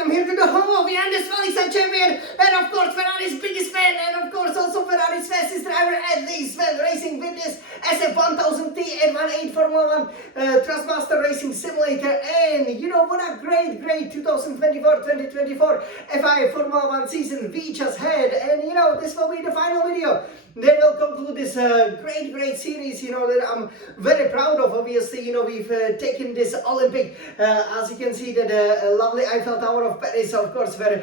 welcome here to the home of the undisputed champion, and of course Ferrari's biggest fan, and of course also Ferrari's fastest driver at this racing with this SF1000T and 1.8 Formula 1 Trustmaster Racing Simulator. And you know what a great 2024 FIA Formula 1 season we just had. And you know, this will be the final video that will conclude this great series, you know, that I'm very proud of. Obviously, you know, we've taken this Olympic, as you can see, that lovely Eiffel Tower of Paris, of course, where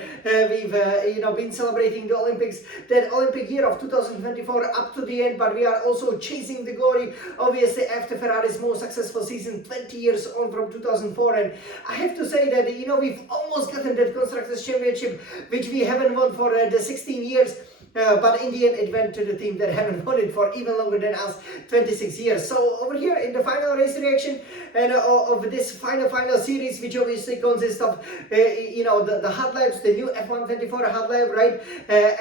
we've you know, been celebrating the Olympics, that Olympic year of 2024 up to the end. But we are also chasing the glory, obviously, after Ferrari's most successful season 20 years on from 2004. And I have to say that, you know, we've almost gotten that Constructors' Championship, which we haven't won for the 16 years. But in the end, it went to the team that haven't won it for even longer than us, 26 years. So over here in the final race reaction and of this final series, which obviously consists of you know, the hot laps, the new F124 hot lap, right?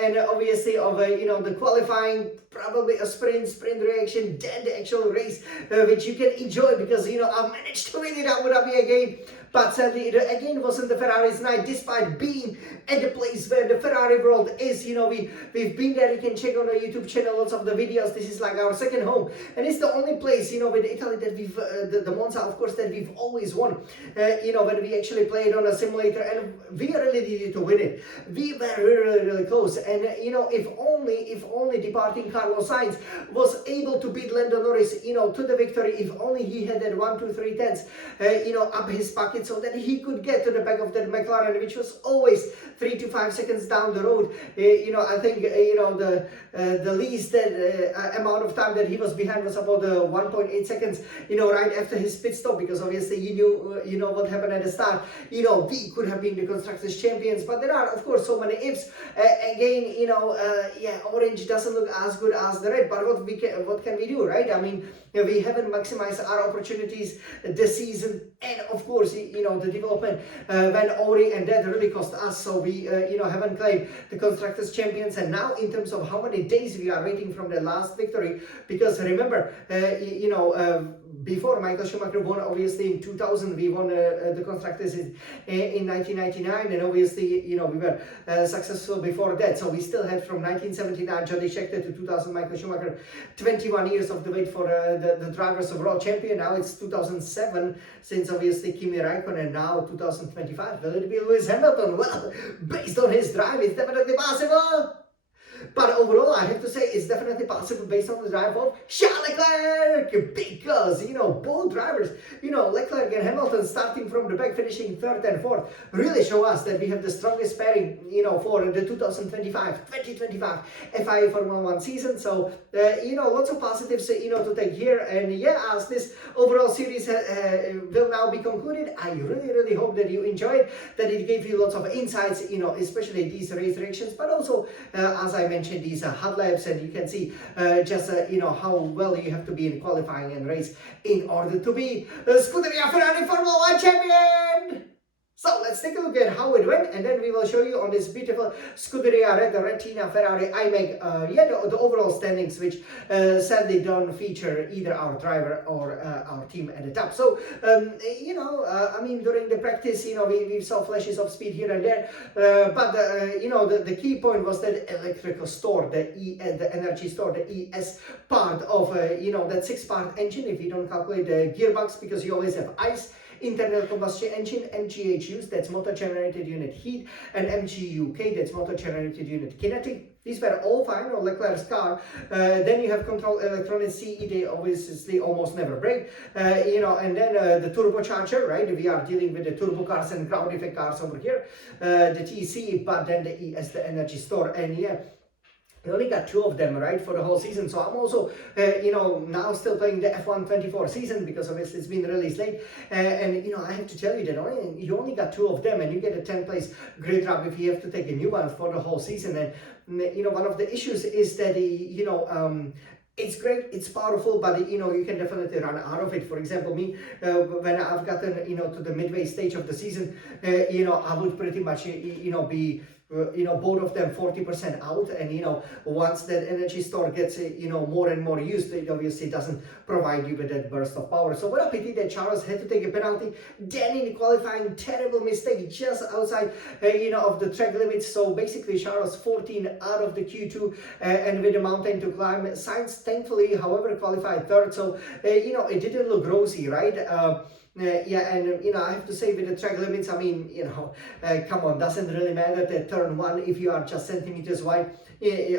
And obviously of you know, the qualifying, probably a sprint reaction, then the actual race, which you can enjoy because, you know, I've managed to win it Abu Dhabi again. But sadly, it again wasn't the Ferrari's night, despite being at the place where the Ferrari world is. You know, we've been there. You can check on our YouTube channel lots of the videos. This is like our second home, and it's the only place, you know, with Italy that we've the Monza, of course, that we've always won. You know, when we actually played on a simulator, and we really needed to win it. We were really close, and you know, if only departing Carlos Sainz was able to beat Lando Norris, you know, to the victory. If only he had that 1, 2, 3 tenths, you know, up his pocket, so that he could get to the back of that McLaren, which was always 3 to 5 seconds down the road. You know, I think you know, the least amount of time that he was behind was about 1.8 seconds. You know, right after his pit stop, because obviously you knew you know what happened at the start. You know, we could have been the constructors champions, but there are of course so many ifs. Again, you know, yeah, orange doesn't look as good as the red, but what can we do, right? I mean, you know, we haven't maximized our opportunities this season, and of course, you know, the development went Ori, and that really cost us. So we you know, haven't claimed the constructors champions. And now in terms of how many days we are waiting from the last victory, because remember, you know, before Michael Schumacher won, obviously in 2000 we won the constructors in 1999, and obviously, you know, we were successful before that. So we still had from 1979 Jody Scheckter to 2000 Michael Schumacher, 21 years of the wait for the drivers of world champion. Now it's 2007 since obviously Kimi Raikkonen, now 2025 will it be Lewis Hamilton? Well, based on his drive, it's definitely possible. But overall, I have to say it's definitely possible based on the drive of Charles Leclerc, because, you know, both drivers, you know, Leclerc and Hamilton, starting from the back, finishing 3rd and 4th, really show us that we have the strongest pairing, you know, for the 2025 FIA Formula 1 season. So, you know, lots of positives, you know, to take here. And yeah, as this overall series will now be concluded, I really hope that you enjoyed, that it gave you lots of insights, you know, especially these race reactions, but also, as I mentioned, these hot laps, and you can see just you know, how well you have to be in qualifying and race in order to be Scuderia Ferrari Formula 1 champion. So let's take a look at how it went, and then we will show you on this beautiful Scuderia Red Retina Ferrari iMac, yeah, the overall standings, which sadly don't feature either our driver or our team at the top. So, you know, I mean, during the practice, you know, we saw flashes of speed here and there, but, you know, the key point was that electrical store, the energy store, the ES part of, you know, that 6-part engine, if you don't calculate the gearbox, because you always have ICE, internal combustion engine, MGHUs, that's motor generated unit heat, and MGUK, that's motor generated unit kinetic. These were all fine on Leclerc's car. Then you have control electronics CE, they obviously almost never break. You know, and then the turbocharger, right? We are dealing with the turbo cars and ground effect cars over here. The TC, but then the ES, the energy store, and yeah, we only got 2 of them, right, for the whole season. So I'm also, you know, now still playing the F124 season, because obviously it's been released late. And, you know, I have to tell you that you only got 2 of them, and you get a 10th place grid wrap if you have to take a new one for the whole season. And, you know, one of the issues is that, you know, it's great, it's powerful, but you know, you can definitely run out of it. For example, me, when I've gotten, you know, to the midway stage of the season, you know, I would pretty much, you know, be both of them 40% out, and once that energy store gets more and more used, it obviously doesn't provide you with that burst of power. So what a pity that Charles had to take a penalty. Then in qualifying, terrible mistake just outside of the track limits. So basically Charles 14 out of the Q2, and with a mountain to climb. Sainz thankfully, however, qualified third, so it didn't look rosy, right? Yeah, and I have to say, with the track limits, I mean, come on, doesn't really matter that turn one if you are just centimeters wide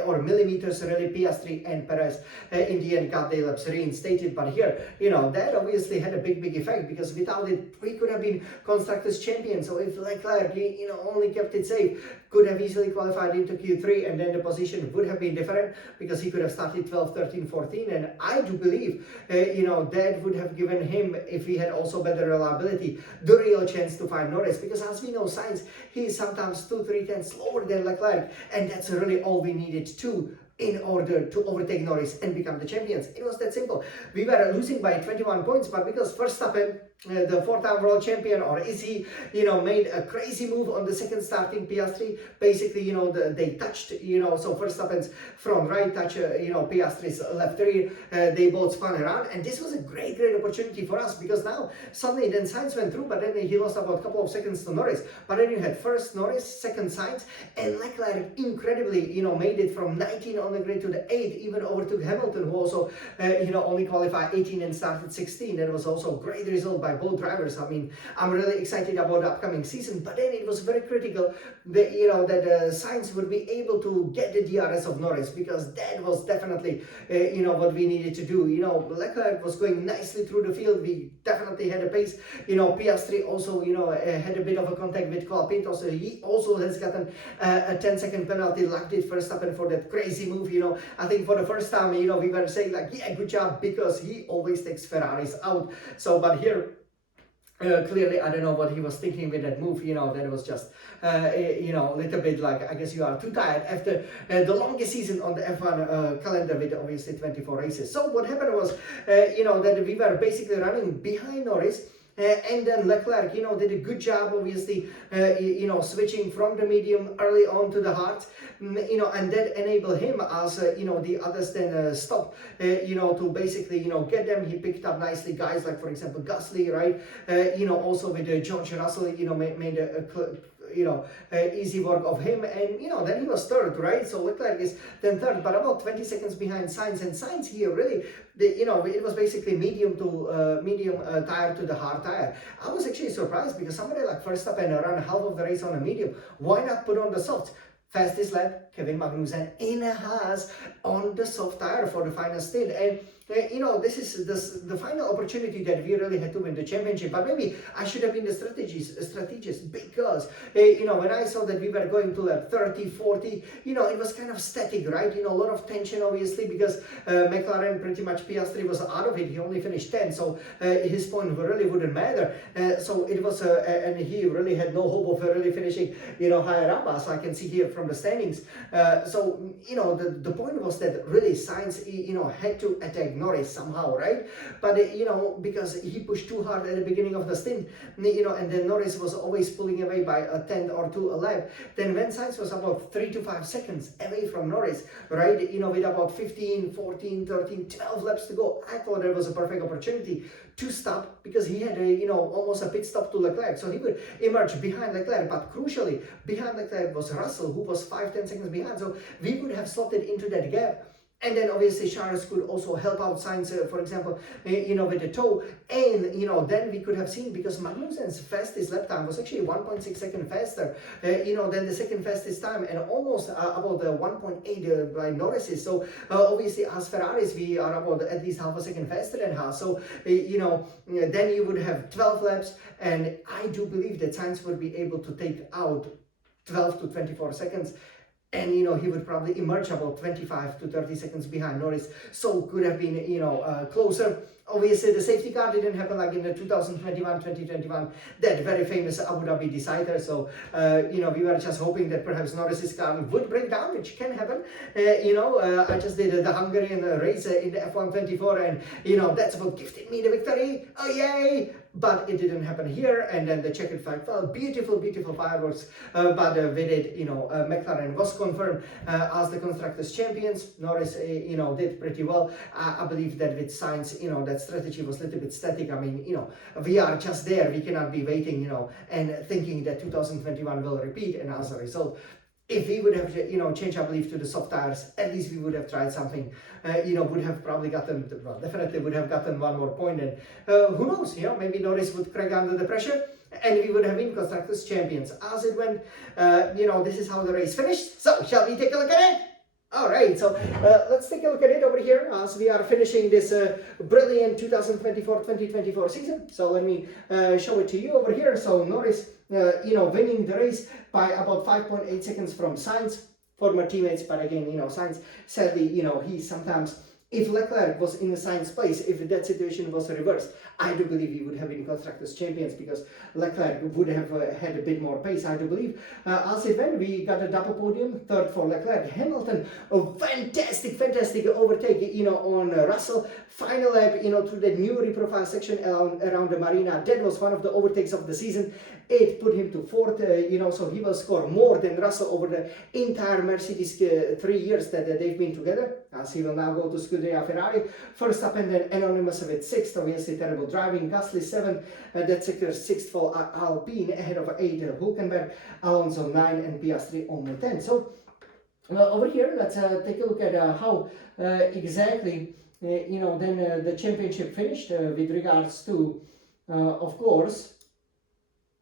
or millimeters. Really, Piastri and Perez in the end got their laps reinstated. But here, that obviously had a big effect, because without it, we could have been constructors champions. So if Leclerc, only kept it safe, could have easily qualified into Q3, and then the position would have been different, because he could have started 12, 13, 14, and I do believe, that would have given him, if he had also better reliability, the real chance to find Norris, because as we know, Sainz, he is sometimes 2-3 tenths slower than Leclerc, and that's really all we needed to in order to overtake Norris and become the champions. It was that simple. We were losing by 21 points, but because Verstappen, the four-time world champion, or is he, made a crazy move on the second starting Piastri. Basically, they touched, so Verstappen's front right touch, Piastri's left rear. They both spun around, and this was a great opportunity for us, because now suddenly then Sainz went through, but then he lost about a couple of seconds to Norris. But then you had first Norris, second Sainz, and Leclerc incredibly, made it from 19 on the grid to the 8th, even overtook Hamilton, who also, only qualified 18 and started 16. That was also a great result by both drivers. I mean, I'm really excited about the upcoming season, but then it was very critical that, that Sainz would be able to get the DRS of Norris, because that was definitely, what we needed to do. Leclerc was going nicely through the field. We definitely had a pace. Piastri also, had a bit of a contact with Colapinto, so he also has gotten a 10-second penalty, like did Verstappen for that crazy move. I think for the first time, we were saying like, yeah, good job, because he always takes Ferraris out. So, but here, clearly, I don't know what he was thinking with that move, that it was just, a little bit like, I guess you are too tired after the longest season on the F1 calendar with obviously 24 races. So what happened was, that we were basically running behind Norris. And then Leclerc, did a good job, obviously, switching from the medium early on to the hard, and that enabled him as, the others then stopped, to basically, get them. He picked up nicely guys like, for example, Gasly, right? Also with George Russell, made easy work of him, and then he was third, right? So Leclerc is then third, but about 20 seconds behind Sainz, and Sainz here really, it was basically medium tire to the hard tire. I was actually surprised, because somebody like Verstappen ran half of the race on a medium. Why not put on the soft? Fastest lap, Kevin Magnussen in a Haas on the soft tire for the final stint. And this is the final opportunity that we really had to win the championship. But maybe I should have been the strategist, because when I saw that we were going to lap 30, 40, it was kind of static, right? A lot of tension, obviously, because McLaren, pretty much Piastri was out of it. He only finished 10, so his point really wouldn't matter. So it was, and he really had no hope of really finishing, higher up, as I can see here from the standings. So the point was that really Sainz, had to attack Norris somehow, right? But because he pushed too hard at the beginning of the stint, and then Norris was always pulling away by a tenth or two a lap. Then when Sainz was about 3 to 5 seconds away from Norris, right, with about 15, 14, 13, 12 laps to go, I thought there was a perfect opportunity to stop, because he had almost a pit stop to Leclerc, so he would emerge behind Leclerc. But crucially, behind Leclerc was Russell, who was 5-10 seconds behind, so we would have slotted into that gap. And then obviously Charles could also help out Sainz, for example, with the toe. And, then we could have seen, because Magnussen's fastest lap time was actually 1.6 seconds faster, than the second fastest time, and almost about 1.8 by Norris's. So obviously as Ferraris, we are about at least half a second faster than Haas. So, then you would have 12 laps, and I do believe that Sainz would be able to take out 12 to 24 seconds. And, he would probably emerge about 25 to 30 seconds behind Norris. So could have been, closer. Obviously, the safety car didn't happen like in the 2021, that very famous Abu Dhabi decider. So, we were just hoping that perhaps Norris's car would break down, which can happen. I just did the Hungarian race in the F1 24, and, that's what gifted me the victory. Oh, yay! but it didn't happen here, and then the checkered flag fell. Beautiful, beautiful fireworks, but with it, McLaren was confirmed as the Constructors' champions. Norris, did pretty well. I believe that with Sainz, that strategy was a little bit static. I mean, we are just there. We cannot be waiting, and thinking that 2021 will repeat, and as a result, if we would have, changed, I believe, to the soft tires, at least we would have tried something, would have probably gotten, well, definitely would have gotten one more point, and who knows, maybe Norris would crack under the pressure, and we would have been Constructors' champions. As it went, this is how the race finished. So, shall we take a look at it? All right, so let's take a look at it over here as we are finishing this brilliant 2024-2024 season. So let me show it to you over here. So Norris, winning the race by about 5.8 seconds from Sainz, former teammates. But again, Sainz, sadly, he sometimes, if Leclerc was in the Sainz place, if that situation was reversed, I do believe he would have been Constructors' champions because Leclerc would have had a bit more pace, I do believe. As it went, we got a double podium, third for Leclerc. Hamilton, a fantastic overtake, on Russell. Final lap, through the new reprofile section around the marina. That was one of the overtakes of the season. It put him to fourth, so he will score more than Russell over the entire Mercedes 3 years that they've been together, as he will now go to Scuderia Ferrari. First up, and then Anonymous with sixth, obviously terrible driving. Gasly 7, that secures 6th for Alpine, ahead of 8 Hülkenberg, Alonso 9, and Piastri only 10. So over here, let's take a look at how exactly then the championship finished with regards to, of course,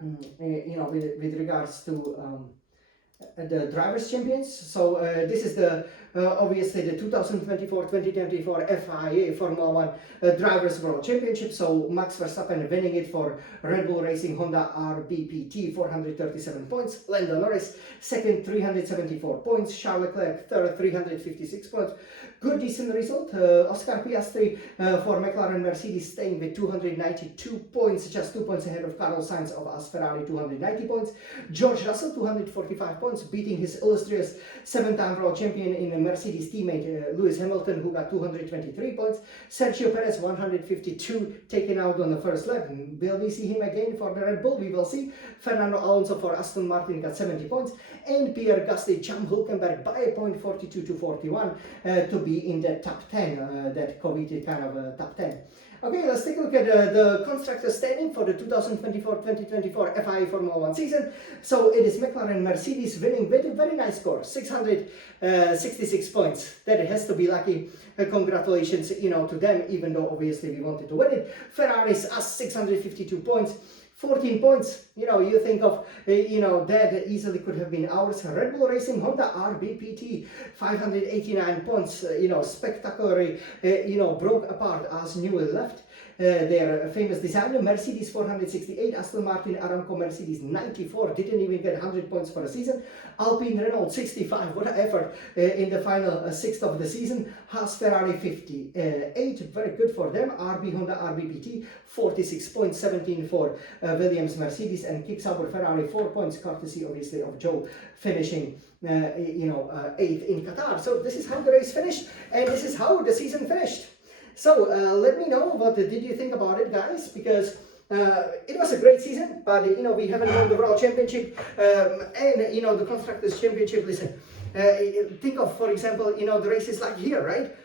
with regards to the drivers' champions. So this is the obviously the 2024-2024 FIA Formula 1 Drivers' World Championship. So Max Verstappen winning it for Red Bull Racing Honda RBPT, 437 points. Lando Norris second, 374 points. Charles Leclerc third, 356 points. Good, decent result. Oscar Piastri for McLaren Mercedes staying with 292 points, just 2 points ahead of Carlos Sainz of AS Ferrari, 290 points. George Russell, 245 points, beating his illustrious 7-time world champion in Mercedes teammate Lewis Hamilton, who got 223 points. Sergio Perez, 152, taken out on the first lap. Will we see him again for the Red Bull? We will see. Fernando Alonso for Aston Martin got 70 points. And Pierre Gasly jumped Hülkenberg by a point, 42 to 41, to be in the top 10, that coveted kind of top 10. Okay, let's take a look at the Constructors' standing for the 2024-2024 FIA Formula 1 season. So it is McLaren Mercedes winning with a very nice score, 666 points. That it has to be lucky. Congratulations, to them, even though obviously we wanted to win it. Ferrari's 652 points. 14 points, you think of, that easily could have been ours. Red Bull Racing Honda RBPT, 589 points, spectacularly, broke apart as Newell left. Their famous designer, Mercedes 468, Aston Martin, Aramco Mercedes 94, didn't even get 100 points for the season. Alpine Renault 65, what an effort in the final sixth of the season. Haas Ferrari 58, very good for them. RB Honda RBPT 46 points, 17 for Williams Mercedes, and Kick Sauber Ferrari 4 points, courtesy obviously of Joe, finishing 8th in Qatar. So this is how the race finished, and this is how the season finished. So let me know what did you think about it, guys, because it was a great season, but we haven't won the World Championship and the Constructors' Championship. Listen, think of, for example, the races like here, right?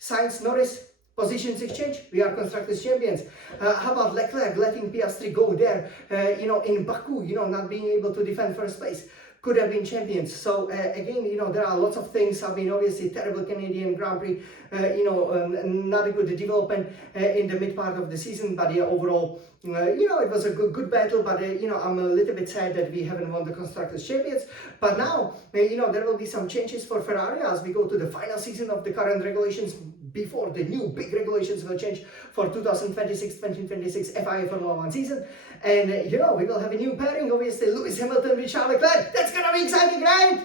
Sainz, Norris, positions exchange, we are Constructors' champions. How about Leclerc letting Piastri go there, in Baku, not being able to defend first place? Could have been champions. So again, there are lots of things. I mean, obviously, terrible Canadian Grand Prix, not a good development in the mid part of the season, but yeah, overall, it was a good battle, but I'm a little bit sad that we haven't won the Constructors' Champions. But now, there will be some changes for Ferrari as we go to the final season of the current regulations before the new big regulations will change for 2026-2026 FIA Formula 1 season. And, we will have a new pairing, obviously, Lewis Hamilton with Charles Leclerc. That's gonna be exciting, right?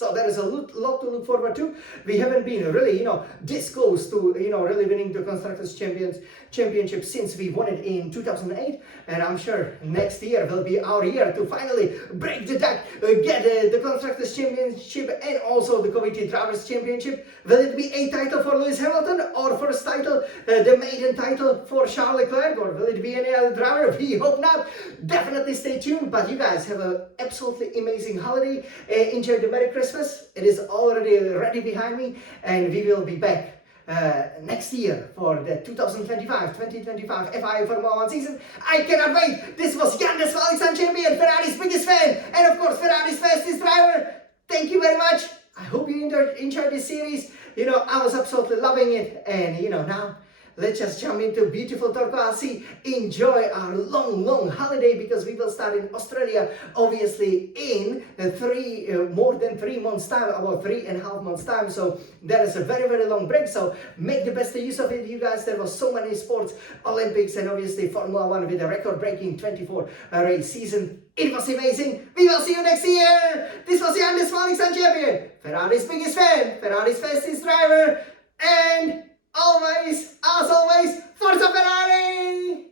So there is a lot to look forward to. We haven't been really, this close to, really winning the Constructors Championship since we won it in 2008. And I'm sure next year will be our year to finally break the duck, get the Constructors Championship and also the Coveted Drivers Championship. Will it be a title for Lewis Hamilton or first title, the maiden title for Charles Leclerc, or will it be any other driver? We hope not. Definitely stay tuned. But you guys have an absolutely amazing holiday. Enjoy the Merry Christmas. It is already ready behind me, and we will be back next year for the 2025 FIA Formula 1 season. I cannot wait. This was Jan de Svalixan champion, Ferrari's biggest fan, and of course Ferrari's fastest driver. Thank you very much. I hope you enjoyed this series. I was absolutely loving it, and now let's just jump into beautiful Torquay Sea, enjoy our long holiday, because we will start in Australia, obviously, in more than 3 months time, about 3.5 months time. So that is a very long break. So make the best use of it, you guys. There was so many sports, Olympics, and obviously Formula 1 with a record-breaking 24 race season. It was amazing. We will see you next year. This was Jan de Svalixan champion, Ferrari's biggest fan, Ferrari's fastest driver, and as always, Forza Ferrari!